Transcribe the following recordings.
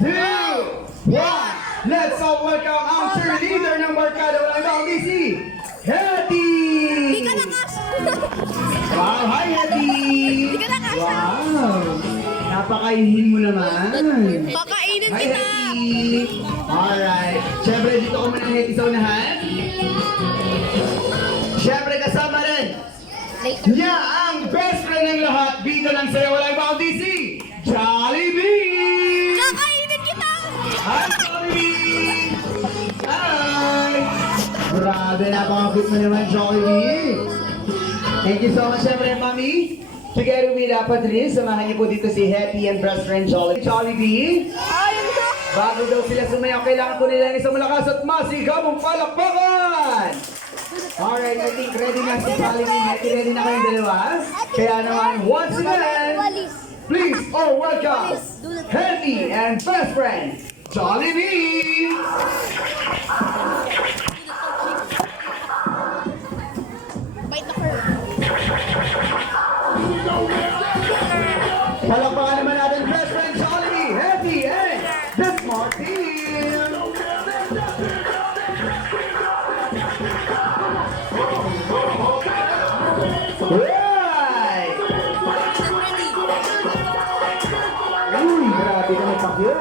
2, 1. Let's all welcome ang cheerleader ng Barkada Walang Bawang DC, Hetty! Di ka nakasya. Wow, hi Hetty! Di ka nakasya. Wow! Napakainin mo naman. Pakainin Hi kita. Hetty! Alright. Siyempre dito ko muna Hetty sa unahan. Siyempre kasama rin niya ang best friend ng lahat dito lang sa Walang Bawang DC, Jollibee! Kakainin kita. Hi, Jollibee! Hi! Grabe, napakakit mo naman, Jollibee! Thank you so much, siyempre, Mami. Together with Patrice, samahan niyo po dito si Hetty and best friend Jollibee. Jollibee, Ayun ka. bago daw sila sumayaw, kailangan po nila ng isang malakas at masigabong palakpakan! Alright, I think ready na si Jollibee. Hetty, ready na kayong dalawa? Kaya naman, once again, please all welcome Hetty and best friend Jollibee! Bite na curve. Palakpakan naman natin best friend Jollibee, Hetty and the Smart Team! Right! Uy, grabe ka magpakyut!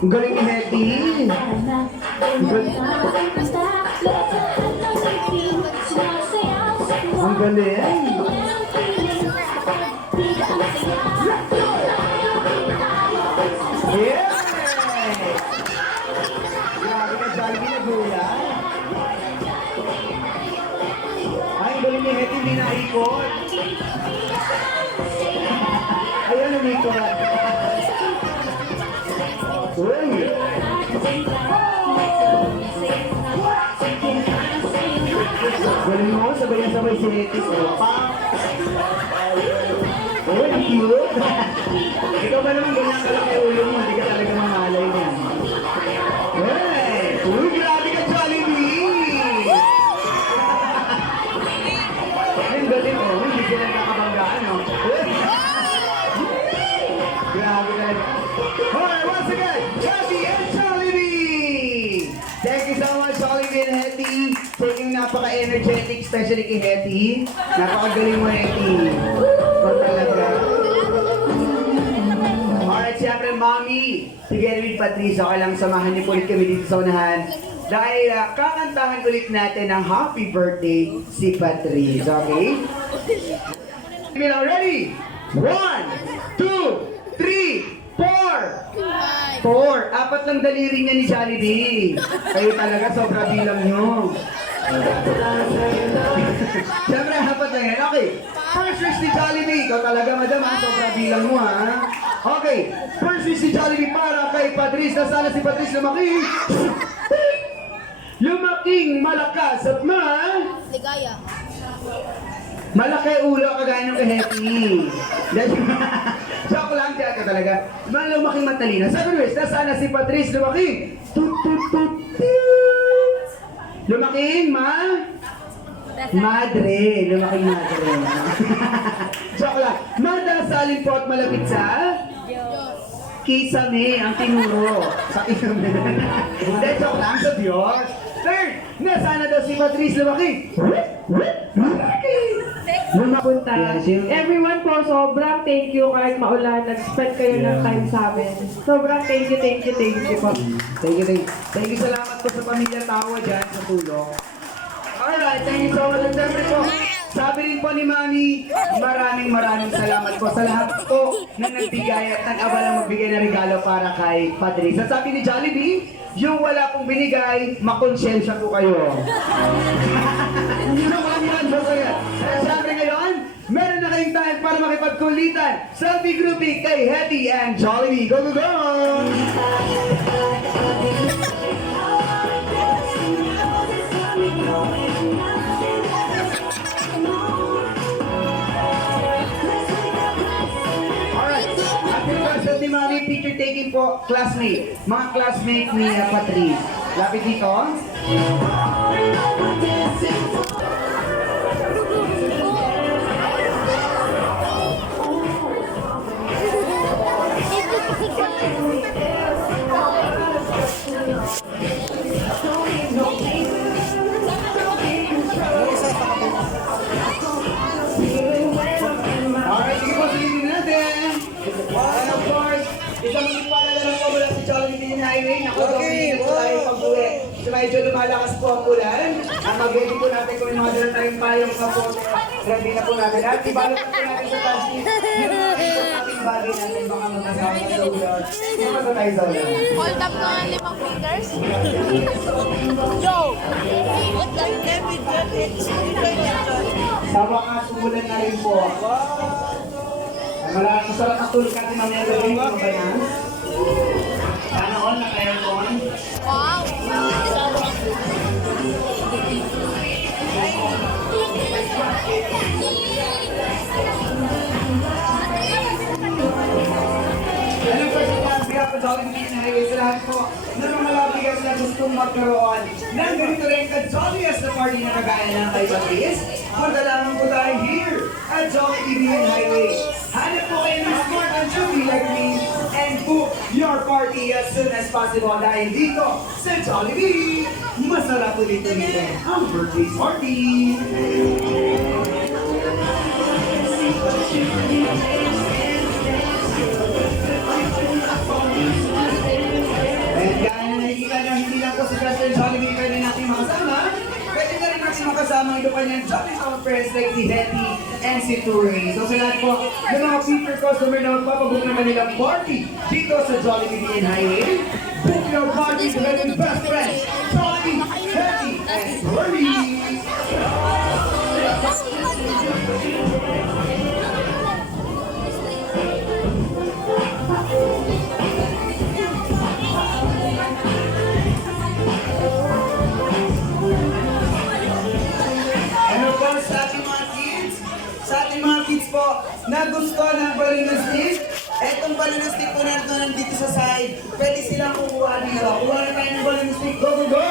Ang galing ni Hetty! Ang galing! Yeah! Grabe ka, Jollibee, nagulat! Ay, ang galing ni Hetty, hindi naikot! Ayan, umikot! Uy! Galing mo, sabay-sabay si Hetty. Uy, ang cute! Ikaw ba naman ganyan ka lang kay ulo mo? Hindi ka talaga mamalay niyan. Uy, grabe ka, Jollibee! Ay, ang galing, oh. Hindi sila nakakabanggaan, oh. Grabe ka. Alright, once again, Hetty and Jollibee! Thank you so much, Jollibee and Hetty. Taking napaka-energetic, especially kay Hetty. Napakagaling mo, Hetty. O talaga. Alright, siyempre, Mami. Together with Patrice, okay lang samahan niyo po ulit kami dito sa unahan. Dahil kakantahan ulit natin ng happy birthday si Patrice, okay? Ready? 1, 2, 3, 4! 4. Apat lang daliri niya ni Jollibee. Kayo talaga, sobra bilang nyo. Siyempre, apat lang yan. Okay. First wish ni Jollibee. Ikaw talaga, madam, ha? Sobra bilang mo, ha? Okay. First wish ni Jollibee para kay Patrice. Na sana si Patrice lumaking malakas at Ligaya. malaki ulo kagaya ng kay Hetty. Joke lang siya ka talaga. Lumaking matalino. Second wish, na sana si Patrice lumaking. Lumaking madre. Lumaking madre. Joke lang. Madasalin po at malapit sa Kisame ang tinuro. Sa Kisame. Hindi, joke lang sa Diyos. Third, na sana daw si Patrice lumaki. Punta. Everyone po, sobrang thank you kahit maulan. Nag-spend kayo ng time sa amin. Sobrang thank you po. Thank you, salamat po sa pamilya Tawa dyan sa tulong. Alright, thank you so much. And siyempre po, sabi rin po ni Mami, maraming salamat po sa lahat po na nagbigay at nag-abalang magbigay na regalo para kay Patrice. At sabi ni Jollibee, yung wala pong binigay, makonsensya po kayo. Siyempre ngayon, meron na kayong time para makipagkulitan sa big grouping kay Hetty and Jollibee. Go, go, go! Alright, at yung question ni Mami, picture taking po, classmate. Mga classmate ni Patrice. Lapit dito. Highway. Naku, dominate po tayo pag-uwi. So medyo lumalakas po ang ulan. Mag-ready po natin kung may mga dala tayong payong sa po. Ready na po natin. At ibalot po natin sa plastic. Yung mga ating bagay natin baka magkasama sa ulan. Yung mga tayo sa ulan. Hold up ng 5 fingers. Yo! What the Sa wakas, umulan na rin po. Maraming sarap na tulog natin mamaya gawin mo ba yan? Sana all naka-aircon? Wow! Alam ko sa mga biyak ko Jolly Bean Highway sa lahat po na mga labigas na gustong magkaroon ng ganito rin ka-jolliest na party na kagaya ng kay Patrice. Magdalaman po tayo here at Jolly Bean Highway. Hanap po kayo ng smart and chubby like me and book your party as soon as possible dahil dito sa Jollibee. Masarap ulit-ulitin ang birthday party. And gaya na nakikita niya, hindi lang po si Justin Jollibee pwede natin makasama. Pwede na rin natin makasama ang iba pa niyang Jolly Sound Friends like si Hetty and si Turing. So sa lahat po, yung mga future customer na magpapabook naman nilang party dito sa Jollibee BN Highway, book your party together with best friends, Jolly, Hetty, and Turing. Ano po sa ating mga kids? Sa ating mga kids po, na gusto ng balloon stick, etong balloon stick po natin nandito sa side, pwede silang kukuha dito. Kuha na tayo ng balloon stick. Go, go, go!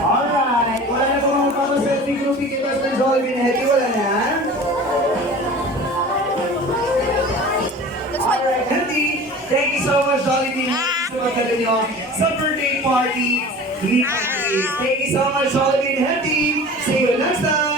Alright, wala na po mga magpapaselfie groupie kay Pastor Jollibee na Hetty, wala na. Alright, Hetty, thank you so much Jollibee sa magkala nyo sa birthday party ni Patrice. Thank you so much Jollibee and Hetty. See you next time!